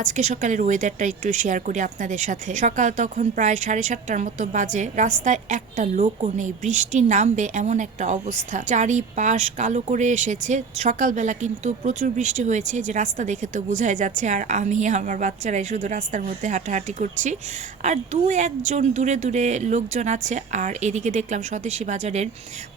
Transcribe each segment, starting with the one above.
আজকে সকালের ওয়েদারটা একটু শেয়ার করি আপনাদের সাথে। সকাল তখন প্রায় 7:30টার মতো বাজে। রাস্তায় একটা লোকও নেই, বৃষ্টি নামবে এমন একটা অবস্থা, চারিপাশ কালো করে এসেছে। সকালবেলা কিন্তু প্রচুর বৃষ্টি হয়েছে, যে রাস্তা দেখে তো বোঝাই যাচ্ছে। আর আমি আমার বাচ্চারাই শুধু রাস্তার মধ্যে হাঁটাহাঁটি করছি, আর দু একজন দূরে দূরে লোকজন আছে। আর এদিকে দেখলাম স্বদেশী বাজারের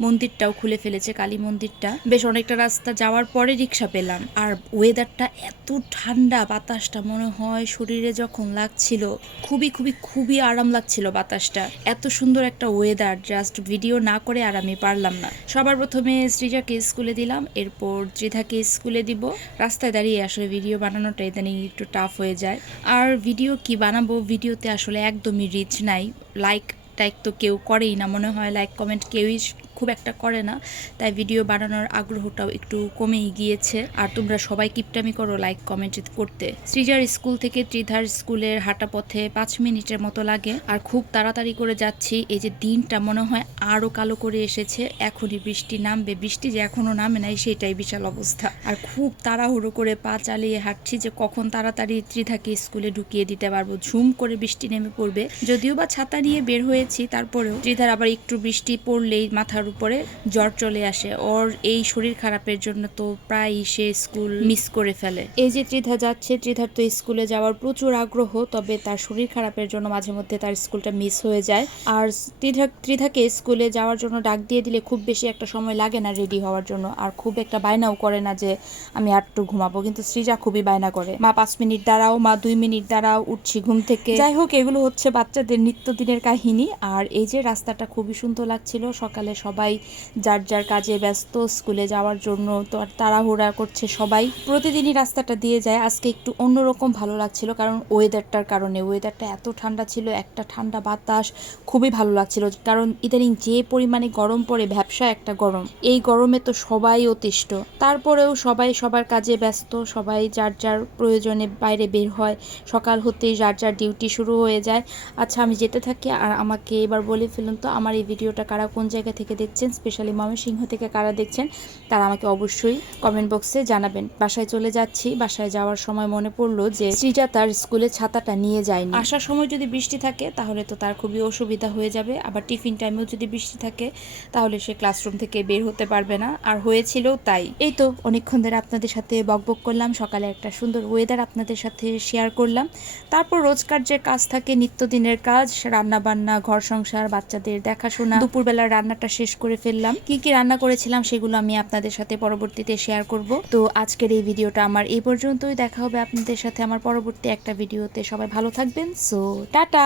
মন্দিরটাও খুলে ফেলেছে, কালী মন্দিরটা। বেশ অনেকটা রাস্তা যাওয়ার পরে রিক্সা পেলাম। আর ওয়েদারটা এত ঠান্ডা, বাতাসটা মনে হয় শরীরে যখন লাগছিল খুবই খুবই খুবই আরাম লাগছিল বাতাসটা। এত সুন্দর একটা ওয়েদার, জাস্ট ভিডিও না করে আর আমি পারলাম না। সবার প্রথমে সৃজাকে স্কুলে দিলাম, এরপর ত্রিধাকে স্কুলে দিব। রাস্তায় দাঁড়িয়ে আসলে ভিডিও বানানোটা ইদানিং একটু টাফ হয়ে যায়। আর ভিডিও কি বানাবো, ভিডিওতে আসলে একদমই রিচ নাই। লাইক টাইক তো কেউ করেই না, মনে হয় লাইক কমেন্ট কেউই খুব একটা করে না, তাই ভিডিও বানানোর আগ্রহটাও একটু কমেই গিয়েছে। আর তোমরা সবাই কিপটামি করো লাইক কমেন্ট করতে। সৃজার স্কুল থেকে ত্রিধার স্কুলের হাঁটা পথে 5 মিনিটের মতো লাগে, আর খুব তাড়াতাড়ি করে যাচ্ছি। এই যে দিনটা মনে হয় আরো কালো করে এসেছে, এখনই বৃষ্টি নামবে। বৃষ্টি যে এখনো নামে নাই সেটাই বিশাল অবস্থা। আর খুব তাড়াহুড়ো করে পা চালিয়ে হাঁটছি যে কখন তাড়াতাড়ি ত্রিধাকে স্কুলে ঢুকিয়ে দিতে পারবো। ঝুম করে বৃষ্টি নেমে পড়বে, যদিও বা ছাতা নিয়ে বের হয়েছি, তারপরেও ত্রিধার আবার একটু বৃষ্টি পড়লেই মাথার উপরে জ্বর চলে আসে। ওর এই শরীর খারাপের জন্য তো প্রায় সে স্কুল মিস করে ফেলে। এই যে ত্রিধা যাচ্ছে, ত্রিধার তো স্কুলে যাওয়ার প্রচুর আগ্রহ, তবে তার শরীর খারাপের জন্য মাঝে মধ্যে তার স্কুলটা মিস হয়ে যায়। আর ত্রিধাকে স্কুলে যাওয়ার জন্য ডাক দিয়ে দিলে খুব বেশি একটা সময় লাগে না রেডি হওয়ার জন্য, আর খুব একটা বায়নাও করে না যে আমি একটু ঘুমাবো। কিন্তু সৃজা খুবই বায়না করে, মা 5 মিনিট দাঁড়াও, মা 2 মিনিট দাঁড়াও, উঠছি ঘুম থেকে। যাই হোক, এগুলো হচ্ছে বাচ্চাদের নিত্যদিনের কাহিনী। আর এই যে রাস্তাটা খুবই সুন্দর লাগছিল। সকালে সবাই যার যার কাজে ব্যস্ত, স্কুলে যাওয়ার জন্য তো আর তাড়াহুড়া করছে সবাই। প্রতিদিনই রাস্তাটা দিয়ে যায়, আজকে একটু অন্যরকম ভালো লাগছিল, কারণ ওয়েদারটার কারণে। ওয়েদারটা এত ঠান্ডা ছিল, একটা ঠান্ডা বাতাস, খুবই ভালো লাগছিল। কারণ ইদানিং যে পরিমাণে গরম পড়ে, ভ্যাপসা একটা গরম, এই গরমে তো সবাই অতিষ্ঠ। তারপরেও সবাই সবার কাজে ব্যস্ত, সবাই যার যার প্রয়োজনে বাইরে বের হয়। সকাল হতেই যার যার ডিউটি শুরু হয়ে যায়। আচ্ছা, আমি যেতে থাকি। আর আমাকে এবার বলে ফেলুন তো, আমার এই ভিডিওটা কারা কোন জায়গা থেকে দেখছেন, স্পেশালি ময়মনসিংহ থেকে কারা দেখছেন, তারা আমাকে অবশ্যই কমেন্ট বক্সে জানাবেন। বাসায় চলে যাচ্ছি। বাসায় যাওয়ার সময় মনে পড়লো যে সৃজা তার স্কুলে ছাতাটা নিয়ে যায়নি। আসার সময় যদি বৃষ্টি থাকে তাহলে তো তার খুবই অসুবিধা হয়ে যাবে, আবার টিফিন টাইমেও যদি বৃষ্টি থাকে তাহলে সে ক্লাসরুম থেকে বের হতে পারবে না। আর হয়েছিল তাই। এই তো অনেকক্ষণ ধরে আপনাদের সাথে বকবক করলাম, সকালে একটা সুন্দর ওয়েদার আপনাদের সাথে শেয়ার করলাম। তারপর রোজকার যে কাজ থাকে, নিত্যদিনের কাজ, রান্না বান্না, ঘর সংসার, বাচ্চাদের দেখাশোনা। দুপুরবেলার রান্নাটা শেষ করে ফেললাম। কি কি রান্না করেছিলাম সেগুলো আমি আপনাদের সাথে পরবর্তীতে শেয়ার করব। তো আজকের এই ভিডিওটা আমার এই পর্যন্তই। দেখা হবে আপনাদের সাথে আমার পরবর্তী একটা ভিডিওতে। সবাই ভালো থাকবেন। So tata.